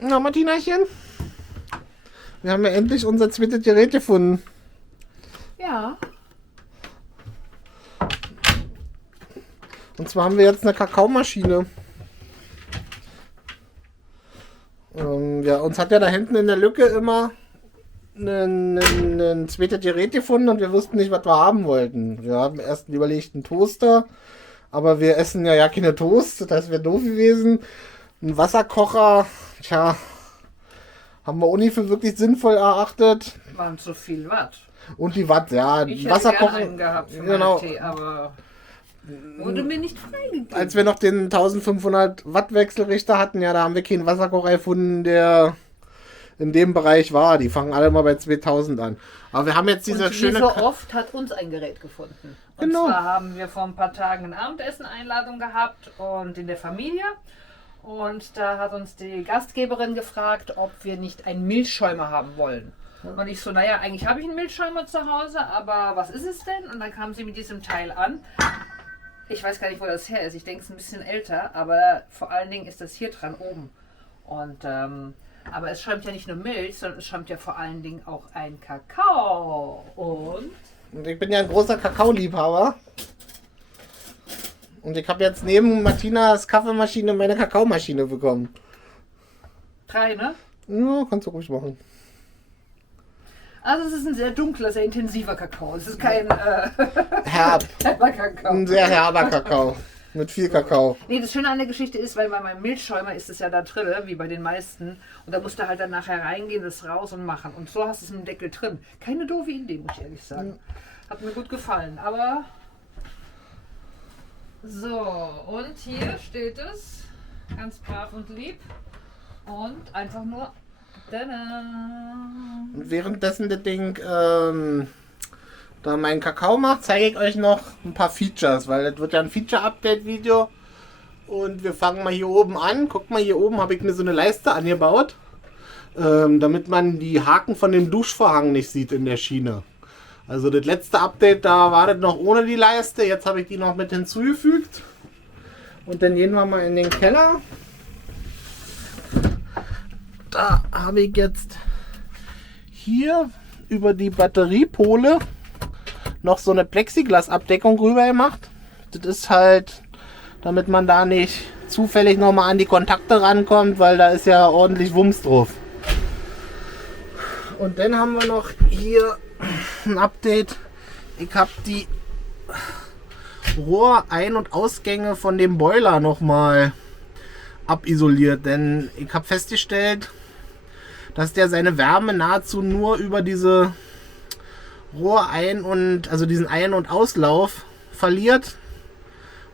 Na, Martinachen, wir haben ja endlich unser zweites Gerät gefunden. Ja. Und zwar haben wir jetzt eine Kakaomaschine. Ja, uns hat ja da hinten in der Lücke immer ein zweites Gerät gefunden und wir wussten nicht, was wir haben wollten. Wir haben erst überlegt, einen Toaster, aber wir essen ja keine Toast, das wäre doof gewesen. Ein Wasserkocher, tja, haben wir auch nicht für wirklich sinnvoll erachtet. Waren zu viel Watt. Und die Watt, ja, Ich hätte Wasserkocher. gerne einen gehabt für Genau. meinen Tee, aber wurde mir nicht freigegeben. Als wir noch den 1500 Watt Wechselrichter hatten, ja, da haben wir keinen Wasserkocher gefunden, der in dem Bereich war. Die fangen alle mal bei 2000 an. Aber wir haben jetzt diese und schöne... wie so oft hat uns ein Gerät gefunden. Und Genau. zwar haben wir vor ein paar Tagen eine Abendessen-Einladung gehabt und in der Familie. Und da hat uns die Gastgeberin gefragt, ob wir nicht einen Milchschäumer haben wollen. Und ich so, naja, eigentlich habe ich einen Milchschäumer zu Hause, aber was ist es denn? Und dann kam sie mit diesem Teil an. Ich weiß gar nicht, wo das her ist. Ich denke, es ist ein bisschen älter, aber vor allen Dingen ist das hier dran oben. Und aber es schäumt ja nicht nur Milch, sondern es schäumt ja vor allen Dingen auch ein Kakao. Und Ich bin ja ein großer Kakaoliebhaber. Und ich habe jetzt neben Martinas Kaffeemaschine meine Kakaomaschine bekommen. 3, ne? Ja, kannst du ruhig machen. Also es ist ein sehr dunkler, sehr intensiver Kakao. Es ist kein Herb. herber Kakao. Ein sehr herber Kakao. Mit viel Kakao. Nee, das Schöne an der Geschichte ist, weil bei meinem Milchschäumer ist es ja da drin, wie bei den meisten. Und da musst du halt dann nachher reingehen, das raus und machen. Und so hast du es im Deckel drin. Keine doofe Idee, muss ich ehrlich sagen. Hat mir gut gefallen, aber... So, und hier steht es. Ganz brav und lieb. Und einfach nur... Tada! Und währenddessen das Ding da meinen Kakao macht, zeige ich euch noch ein paar Features, weil das wird ja ein Feature-Update-Video. Und wir fangen mal hier oben an. Guckt mal, hier oben habe ich mir so eine Leiste angebaut, damit man die Haken von dem Duschvorhang nicht sieht in der Schiene. Also das letzte Update, da war das noch ohne die Leiste. Jetzt habe ich die noch mit hinzugefügt. Und dann gehen wir mal in den Keller. Da habe ich jetzt hier über die Batteriepole noch so eine Plexiglas-Abdeckung rüber gemacht. Das ist halt, damit man da nicht zufällig nochmal an die Kontakte rankommt, weil da ist ja ordentlich Wumms drauf. Und dann haben wir noch hier ein Update. Ich habe die Rohrein- und Ausgänge von dem Boiler nochmal abisoliert, denn ich habe festgestellt, dass der seine Wärme nahezu nur über diese Rohrein- und also diesen Ein- und Auslauf verliert.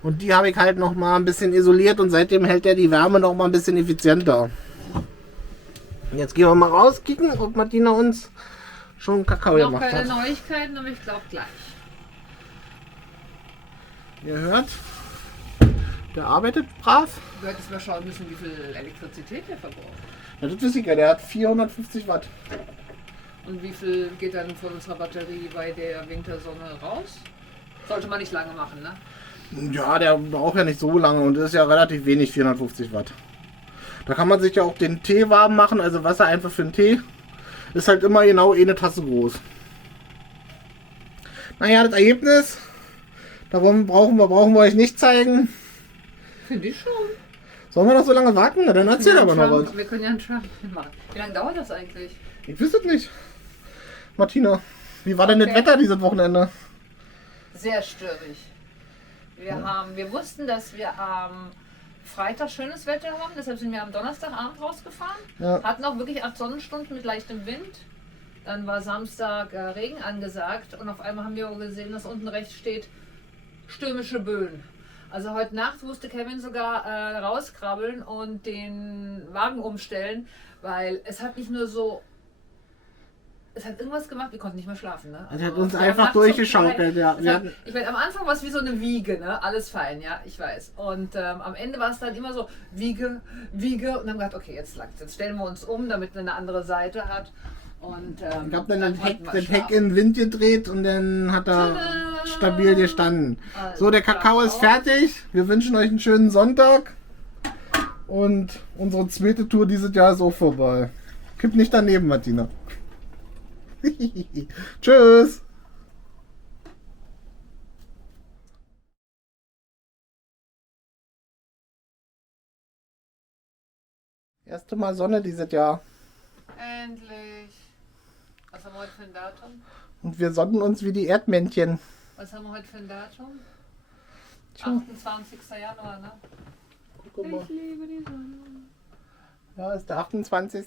Und die habe ich halt noch mal ein bisschen isoliert und seitdem hält er die Wärme noch mal ein bisschen effizienter. Jetzt gehen wir mal raus, kicken, ob Martina uns schon Kakao Noch gemacht keine hat. Neuigkeiten, aber ich glaube gleich. Ihr hört, der arbeitet brav. Du hättest mal schauen müssen, wie viel Elektrizität der verbraucht. Ja, das weiß ich ja, der hat 450 Watt. Und wie viel geht dann von unserer Batterie bei der Wintersonne raus? Sollte man nicht lange machen, ne? Ja, der braucht ja nicht so lange und ist ja relativ wenig, 450 Watt. Da kann man sich ja auch den Tee warm machen, also Wasser einfach für den Tee. Ist halt immer genau eine Tasse groß. Naja, das Ergebnis, da brauchen wir euch nicht zeigen. Finde ich schon. Sollen wir noch so lange warten? Na, dann erzähl aber noch was. Wir können ja einen Trump machen. Wie lange dauert das eigentlich? Ich wüsste es nicht. Martina, wie war denn das Wetter dieses Wochenende? Sehr stürmisch. Wir wussten, dass wir am Freitag schönes Wetter haben, deshalb sind wir am Donnerstagabend rausgefahren. Ja. Hatten auch wirklich 8 Sonnenstunden mit leichtem Wind. Dann war Samstag Regen angesagt und auf einmal haben wir gesehen, dass unten rechts steht stürmische Böen. Also heute Nacht musste Kevin sogar rauskrabbeln und den Wagen umstellen, weil es hat nicht nur so... Es hat irgendwas gemacht, wir konnten nicht mehr schlafen. Ne? Es hat uns wir haben einfach nachts durchgeschaukelt, ja. Ich meine, am Anfang war es wie so eine Wiege, ne? Alles fein, ja, ich weiß. Und am Ende war es dann immer so Wiege, Wiege. Und dann haben wir gedacht, okay, jetzt langt's. Jetzt stellen wir uns um, damit wir eine andere Seite hat. Und, Ich habe dann dann das Heck konnten wir in schlafen. den Wind gedreht und dann hat er Tada! stabil gestanden. Also, So, der Kakao ist fertig. Wir wünschen euch einen schönen Sonntag. Und unsere zweite Tour dieses Jahr ist auch vorbei. Kipp nicht daneben, Martina. Tschüss. Erste Mal Sonne dieses Jahr. Endlich. Was haben wir heute für ein Datum? Und wir sonnen uns wie die Erdmännchen. Was haben wir heute für ein Datum? Tja. 28. Januar, ne? Guck mal. Ich liebe die Sonne. Ja, ist der 28.